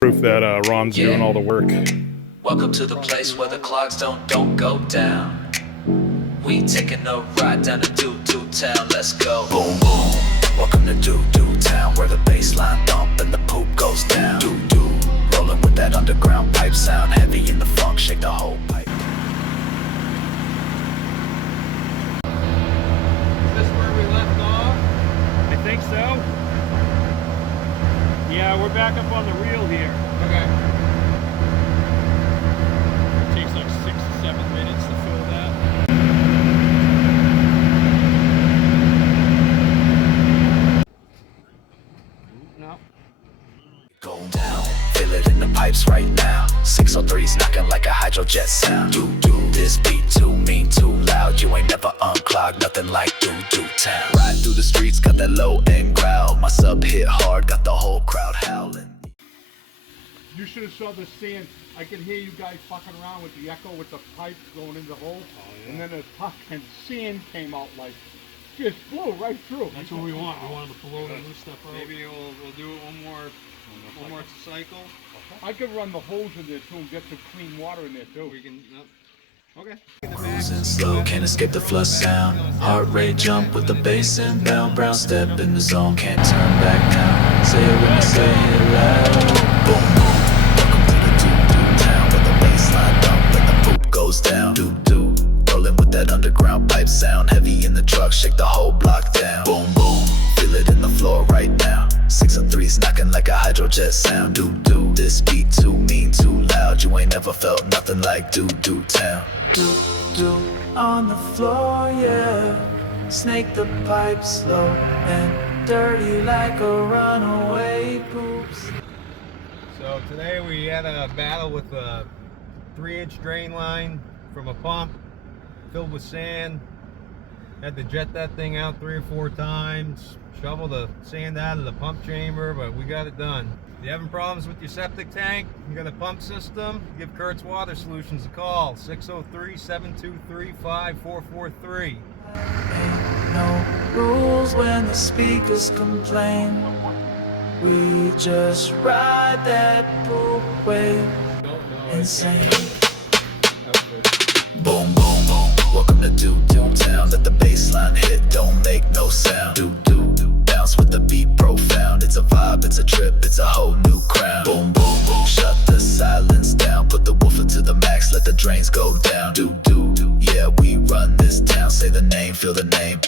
Proof that Ron's doing all the work. Welcome to the place where the clocks don't go down. We taking a ride down to doo-doo town, let's go. Boom boom, welcome to doo-doo town, where the bassline thump and the poop goes down. Doo-doo, rolling with that underground pipe sound, heavy in the funk, shake the whole pipe. Is this where we left off? I think so. Yeah, we're back up on the reel here. Okay. It takes like 6 to 7 minutes to fill that. No. Go down, feel it in the pipes right now. 603's knocking like a hydrojet sound. Doo-doo, this beat too mean, too loud. You ain't never unclogged, nothing like doo-doo town. Ride through the streets, got that low end growl. My sub hit hard, got the whole crowd howling. You should have saw the sand. I could hear you guys fucking around with the echo with the pipes going in the hole. And then the fucking sand came out like, just flew right through. That's what we want. We want them to blow the new stuff out. Maybe we'll do it one more cycle. I could run the holes in there too and get some clean water in there too. We can. Okay. Cruising slow, can't escape the flush sound. Heart rate jump with the bass inbound. Brown step in the zone, can't turn back now. Say it when I say it loud. Boom boom, welcome to the doo-doo town, where the bassline thump and the poop goes down. Doo-doo, rolling with that underground pipe sound, heavy in the truck, shake the whole block down. Boom boom, feel it in the floor right now. 603's knocking like a hydrojet sound. Doo-doo, this beat too mean, too loud. You ain't never felt nothing like doo-doo town. Doo-doo on the floor, yeah. Snake the pipe slow and dirty like a runaway poops. So today we had a battle with a 3-inch drain line from a pump filled with sand. Had to jet that thing out 3 or 4 times, shovel the sand out of the pump chamber, but we got it done. If you're having problems with your septic tank, you got a pump system, give Kurt's Water Solutions a call, 603-723-5443. Ain't no rules when the speakers complain. We just ride that poop wave insane. Boom, boom, boom, welcome to doo-doo town. Let the bassline hit, don't make no sound. Doo-doo, bounce with the beat profound. It's a vibe, it's a trip, it's a whole new crown. Boom, boom, boom, shut the silence down. Put the woofer to the max, let the drains go down. Doo-doo, yeah, we run this town. Say the name, feel the name.